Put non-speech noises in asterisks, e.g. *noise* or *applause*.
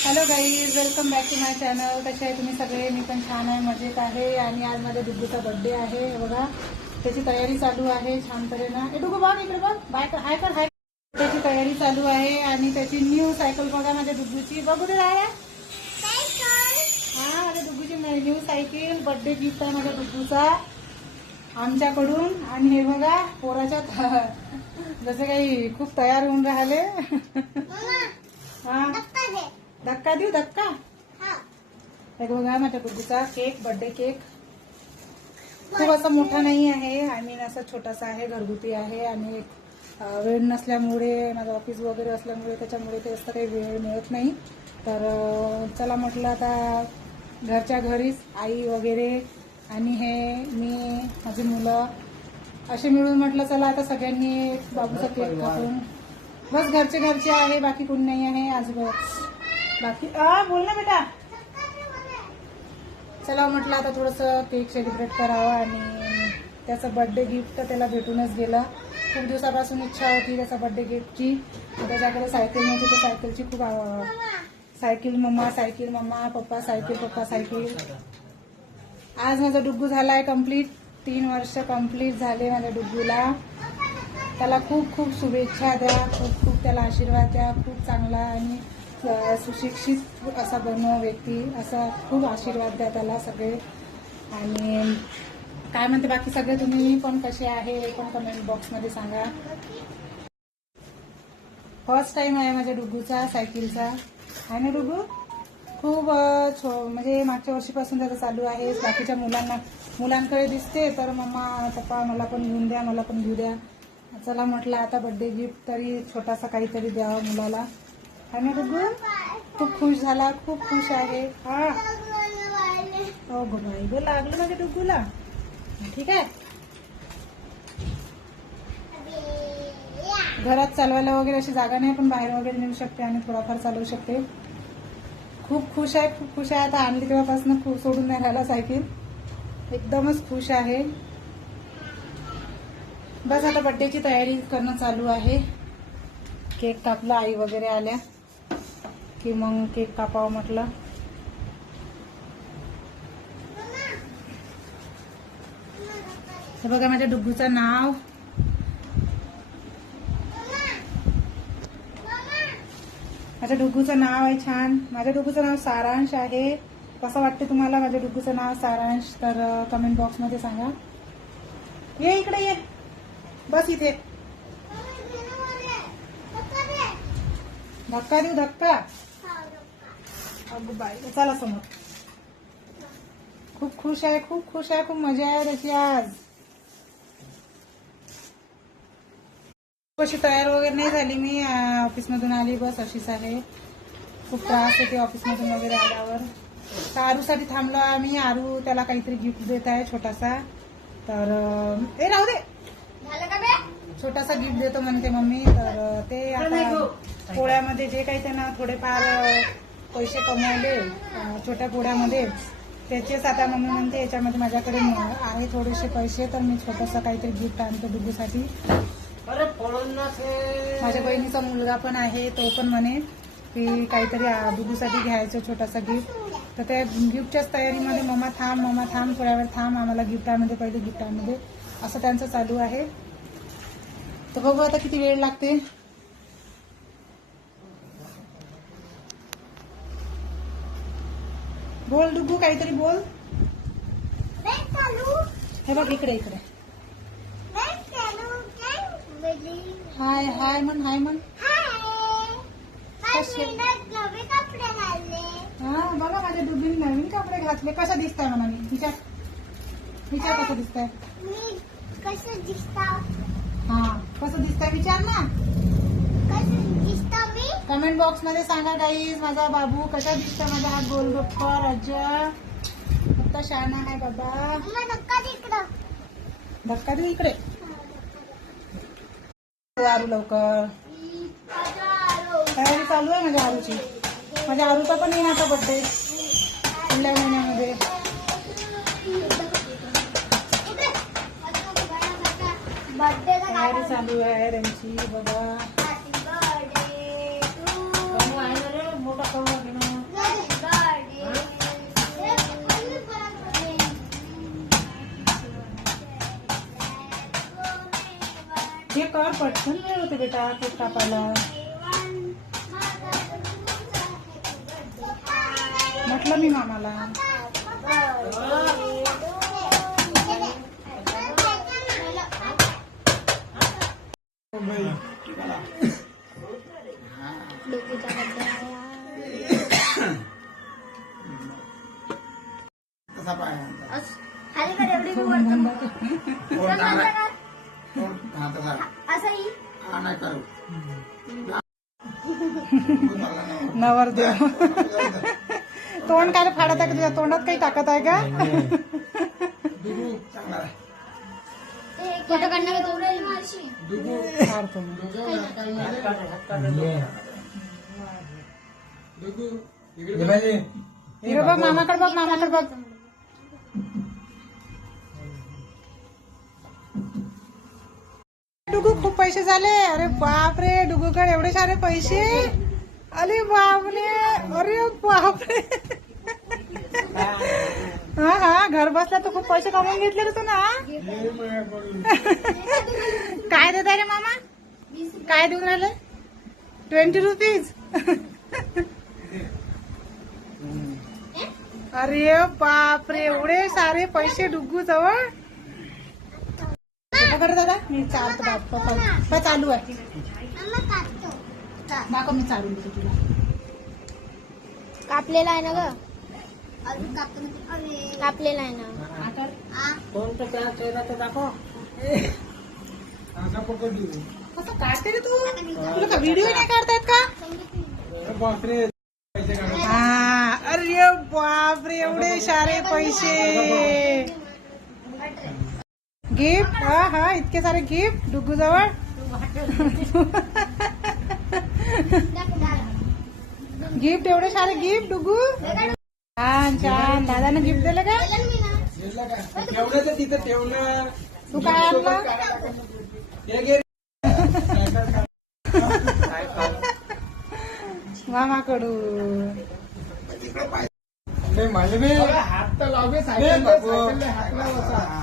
Hello guys welcome back to my channel कसे आहे तुम्ही सगळे? मी पण छान आहे मजेत आहे. आणि आज माझ्या डुग्गूचा बर्थडे आहे हे बघा. त्याची तयारी चालू आहे छान तऱ्हेनं ए डुगू बघ इकडे बघ. बाय हाय कर हाय त्याची तयारी चालू आहे आणि त्याची न्यू सायकल बघा माझ्या डुग्गूची बघू दे राया. हा माझ्या डुग्गूची न्यू सायकल बर्थडे गिफ्ट आहे माझ्या डुग्गूचा आमच्याकडून. आणि हे बघा पोराच्या *laughs* जसे काही खूप तयार होऊन राहिले. *laughs* हा. धक्का देऊ धक्का? एक बघा माझ्या गुड्डूचा केक बर्थडे केक खूप असा मोठा नाही आहे. आय मीन असा छोटासा आहे घरगुती आहे आणि वेळ नसल्यामुळे माझं ऑफिस वगैरे असल्यामुळे त्याच्यामुळे ते असं काही वेळ मिळत नाही. तर चला म्हटलं आता घरच्या घरीच आई वगैरे आणि हे मी माझी मुलं असे मिळून म्हटलं चला आता सगळ्यांनी बाबूचा केक कापून बस घरचे घरचे आहे बाकी कोणी नाही आहे. आज बाकी आ बोल ना बेटा. चला म्हटलं आता थोडंसं केक सेलिब्रेट करावं आणि त्याचं बर्थडे गिफ्ट त्याला भेटूनच गेलं. खूप दिवसापासून इच्छा होती त्याचा बर्थडे गिफ्टची त्याच्याकडे सायकल नव्हती तर सायकलची खूप आव- cycle mama cycle mama papa cycle papa cycle आज माझा डुग्गू झालाय कंप्लीट तीन वर्ष कंप्लीट झाले माझ्या डुग्गूला. त्याला खूप खूप शुभेच्छा द्या. खूप खूप त्याला आशीर्वाद द्या. खूप चांगला आणि सुशिक्षित असा बनव व्यक्ती असा खूप आशीर्वाद द्या त्याला सगळे. आणि काय म्हणते बाकी सगळे तुम्ही पण कसे आहे हे पण कमेंट बॉक्समध्ये सांगा. फर्स्ट टाइम आहे माझ्या डुगूचा सायकलचा. आहे ना डुगू? खूप छो म्हणजे मागच्या वर्षीपासून त्याचं चालू आहे. बाकीच्या मुलांना मुलांकडे दिसते तर मम्मा पप्पा मला पण घेऊन द्या मला पण घेऊ द्या. चला म्हटलं आता बर्थडे गिफ्ट तरी छोटासा काहीतरी द्यावा मुलाला. आणि ना डुगू खूप खुश झाला खूप खुश आहे. हा. हो गो बाई गो लागलं माझ्या डुगूला ठीक आहे. घरात चालवायला वगैरे अशी जागा नाही पण बाहेर वगैरे नेऊ शकते आणि थोडाफार चालवू शकते. खूप खुश आहे खूप खुश आहे. आता आणली तेव्हापासून खूप सोडून नाही राहिला सायकल. एकदमच खुश आहे. बस आता बड्डेची तयारी करणं चालू आहे. केक कापला आई वगैरे आल्या. की मग केक कापावं म्हटलं. हे बघा माझ्या डुग्गूचं नाव. माझ्या डुग्गूचं नाव आहे छान. माझ्या डुग्गूचं नाव सारांश आहे. कसं वाटतं तुम्हाला माझ्या डुग्गूचं नाव सारांश? तर कमेंट बॉक्समध्ये सांगा. ये इकडे ये. बस इथे. धक्का देऊ धक्का. अगं बाई चला समोर. खूप खुश आहे खूप खुश आहे खूप मजा आहे त्याची आज कशी तयार वगैरे नाही झाली मी ऑफिसमधून आली बस अशीच आहे. खूप त्रास होते ऑफिसमधून वगैरे आल्यावर. तर आरूसाठी थांबलो आम्ही. आरू त्याला काहीतरी गिफ्ट देत आहे छोटासा. तर ए राहू दे. छोटासा गिफ्ट देतो म्हणते मम्मी. तर ते आता पोळ्यामध्ये जे काही त्यांना थोडेफार पैसे कमवले छोट्या पोळ्यामध्ये त्याचेच आता मम्मी म्हणते याच्यामध्ये माझ्याकडे आहे थोडेसे पैसे तर मी छोटासा काहीतरी गिफ्ट आणतो डुगूसाठी नसे माझ्या बहिणीचा मुलगा पण आहे तो पण म्हणे की काहीतरी दुधूसाठी घ्यायचं छोटासा गिफ्ट तर त्या गिफ्टच्याच तयारीमध्ये मम्मा थांब मम्मा थांब थोड्या वेळ थांब आम्हाला गिफ्टामध्ये पहिले गिफ्टामध्ये असं त्यांचं चालू आहे. तर बघू आता किती वेळ लागते. बोल डुगू काहीतरी बोल. हे बघ इकडे इकडे. हाय हाय म्हण हाय म्हण. हा बघा माझ्या डुबीने नवीन कपडे घातले. कसा दिसताय म्हणा मी? विचार. विचार कसं दिसताय? मी कसं दिसता? हा कसं दिसताय विचार ना. कसं दिसता? कमेंट बॉक्समध्ये सांगा गाईज माझा बाबू कसा दिसतोय? माझा हा गोलगप्पा राज्य फक्त शहाणा आहे बाबा. धक्का देऊ इकडे. आरू लवकर. तयारी चालू आहे माझ्या आरूची. माझ्या आरूचा पण येईन आता बड्डे पुढल्या महिन्यामध्ये. तयारी चालू आहे त्यांची बघा पटकन वेळ होते बेटा केक कापायला. म्हटलं मी मामाला. कसा पाय. *laughs* *laughs* नवरदेव. *laughs* तोंड काय फाडत आहे का तुझ्या? तोंडात काही टाकत आहे का? *laughs* मामाकडे बघ मामाकडे बघ. डुगू खूप पैसे झाले. अरे बापरे डुगूकडे एवढे सारे पैसे? अरे बापरे अरे बापरे. हा हा घर बसला तर खूप पैसे कमवून घेतले रे तू ना काय देत रे मामा? काय देऊन राहिले? ट्वेंटी रुपीज अरे बापरे एवढे सारे पैसे डुगू जवळ बरं दादा मी चालतो बाप पप्पा चालू आहे. दाखव मी चालू देतो तुला. कापलेला आहे ना ग? कापलेला आहे ना? त्या चेहरा दाखव. असा पकड देऊ कसं काढते रे तू? तुला का व्हिडिओ नाही काढतायत का? बापरे. हा अरे बापरे एवढे सारे पैसे. गिफ्ट हा हा इतके सारे गिफ्ट डुग्गू जवळ गिफ्ट एवढे सारे गिफ्ट डुग्गू. छान छान. दादानं गिफ्ट दिलं का? ठेवलं तिथं ठेवलं. तू काय आणलं? मामाकडून. हात तर लावे सायकल